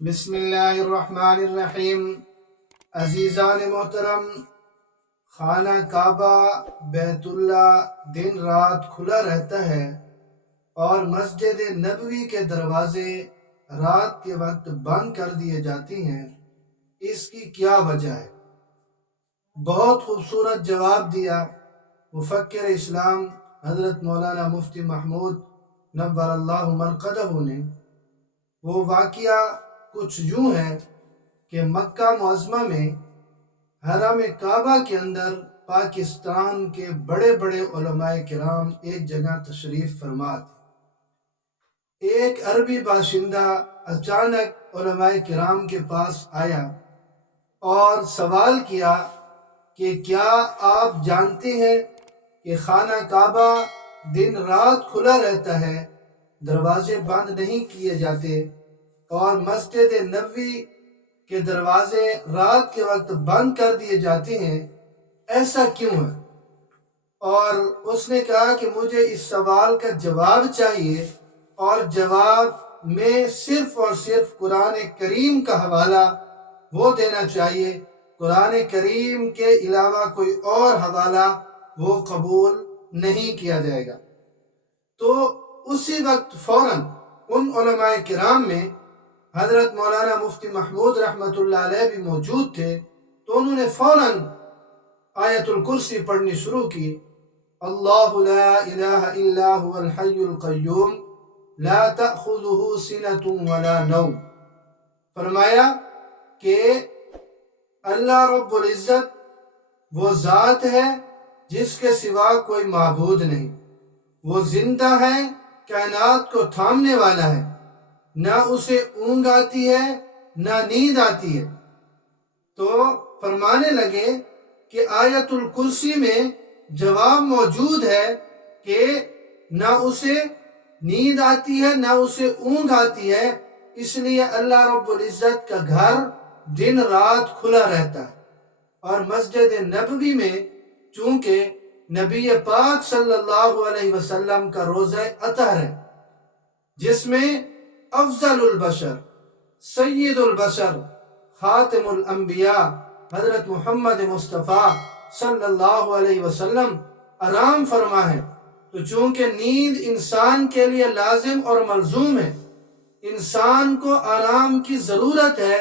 بسم اللہ الرحمن الرحیم۔ عزیزان محترم، خانہ کعبہ بیت اللہ دن رات کھلا رہتا ہے اور مسجد نبوی کے دروازے رات کے وقت بند کر دیے جاتے ہیں، اس کی کیا وجہ ہے؟ بہت خوبصورت جواب دیا مفکر اسلام حضرت مولانا مفتی محمود نور اللہ مرقدہ نے۔ وہ واقعہ کچھ یوں ہے کہ مکہ معظمہ میں حرم کعبہ کے اندر پاکستان کے بڑے بڑے علماء کرام ایک جگہ تشریف فرما تھے۔ ایک عربی باشندہ اچانک علماء کرام کے پاس آیا اور سوال کیا کہ کیا آپ جانتے ہیں کہ خانہ کعبہ دن رات کھلا رہتا ہے، دروازے بند نہیں کیے جاتے، اور مسجد نبوی کے دروازے رات کے وقت بند کر دیے جاتے ہیں، ایسا کیوں ہے؟ اور اس نے کہا کہ مجھے اس سوال کا جواب چاہیے، اور جواب میں صرف اور صرف قرآن کریم کا حوالہ وہ دینا چاہیے، قرآن کریم کے علاوہ کوئی اور حوالہ وہ قبول نہیں کیا جائے گا۔ تو اسی وقت فوراً ان علماء کرام میں حضرت مولانا مفتی محمود رحمۃ اللہ علیہ بھی موجود تھے، تو انہوں نے فوراً آیت الکرسی پڑھنی شروع کی۔ اللہ لا الہ الا هو الحی القیوم لا تأخذہ سنۃ ولا نوم۔ فرمایا کہ اللہ رب العزت وہ ذات ہے جس کے سوا کوئی معبود نہیں، وہ زندہ ہے، کائنات کو تھامنے والا ہے، نہ اسے اونگ آتی ہے نہ نیند آتی ہے۔ تو فرمانے لگے کہ آیت الکرسی میں جواب موجود ہے کہ نہ اسے نیند آتی ہے نہ اسے اونگ آتی ہے، اس لیے اللہ رب العزت کا گھر دن رات کھلا رہتا ہے۔ اور مسجد نبوی میں چونکہ نبی پاک صلی اللہ علیہ وسلم کا روضہ اطہر ہے، جس میں افضل البشر، سید البشر، خاتم الانبیاء حضرت محمد مصطفیٰ صلی اللہ علیہ وسلم آرام فرما ہے، تو چونکہ نیند انسان کے لیے لازم اور ملزوم ہے، انسان کو آرام کی ضرورت ہے،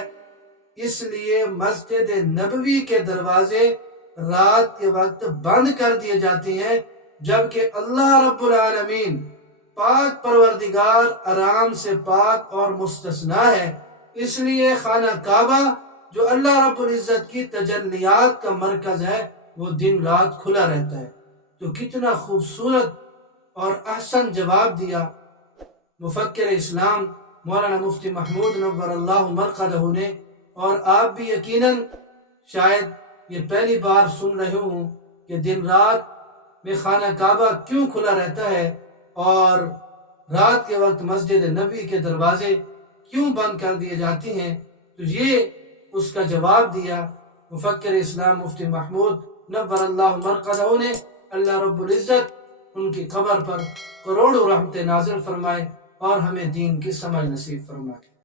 اس لیے مسجد نبوی کے دروازے رات کے وقت بند کر دیے جاتے ہیں، جبکہ اللہ رب العالمین پاک پروردگار آرام سے پاک اور مستثنیٰ ہے، اس لیے خانہ کعبہ جو اللہ رب العزت کی تجلیات کا مرکز ہے وہ دن رات کھلا رہتا ہے۔ تو کتنا خوبصورت اور احسن جواب دیا مفکر اسلام مولانا مفتی محمود نور اللہ مرقدہ نے۔ اور آپ بھی یقیناً شاید یہ پہلی بار سن رہے ہوں کہ دن رات میں خانہ کعبہ کیوں کھلا رہتا ہے اور رات کے وقت مسجد نبوی کے دروازے کیوں بند کر دیے جاتے ہیں۔ تو یہ اس کا جواب دیا مفکر اسلام مفتی محمود نور اللہ مرقدہ نے۔ اللہ رب العزت ان کی قبر پر کروڑوں رحمتیں نازل فرمائے اور ہمیں دین کی سمجھ نصیب فرمائے۔